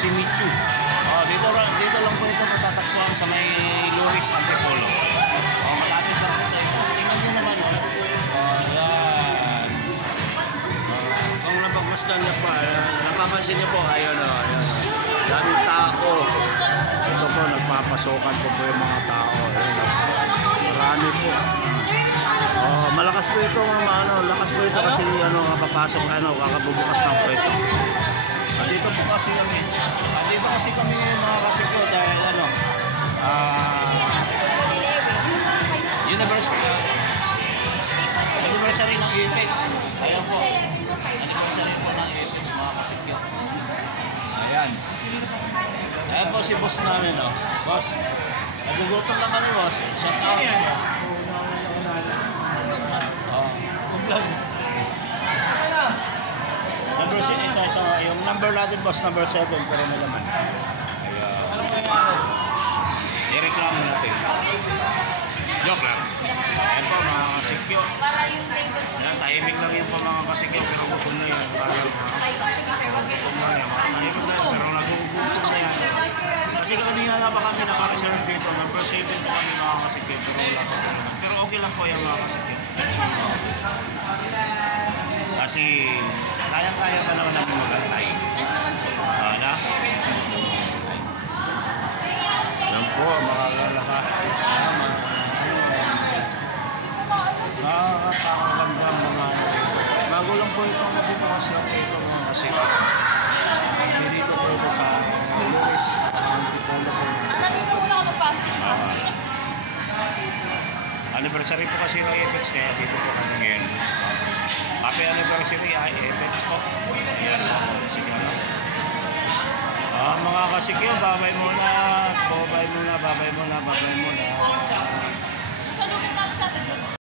si Michu. Dito lang po ito matatagpuan sa may Loris Antipolo. Malapit lang po tayo. Tingnan nyo naman. Yan. Kung napagmasdan na pa, napapansin nyo po, ayun. Daming tao. Ito po, nagpapasokan po yung mga tao. Marami po. Malakas po ito, lakas po ito kasi kapapasok, kakabubukas ng puweto. Dito po kasi kami mga kasikyo dahil anniversary ng Apex. Ayan po, anniversary po ng Apex mga kasikyo. Ayan po si boss namin, boss, nagugutom lang kami, boss. Shout out. Number 6, yung number natin, boss, number 7, pero may laman. I-reklamo natin. Joke lang. Ayan po mga kasikyo. Ayan, tahimik lang yun po mga kasikyo. Pero gutom na yan. Gutom na yan. Tahimik na yan. Pero nagugutom na yan. Kasi kanina na pa kami naka-reserve dito. Number 7 po kami mga kasikyo. Pero okay lang po yan mga kasikyo. Kasi kaya-kaya pa naman namin mag-antay. Na? Yan po, makakalaka. Nakakapakamdam naman. Bago lang po ito magbubukas lang ito mga kasikyo. Dito po ito sa Loris Antipolo po. Nandito muna ako ng plastic. Anniversary po kasi ng Apex, kaya dito po kami ngayon. Happy anniversary ay Apex po. Yan, sige mga kasikyo, babay muna.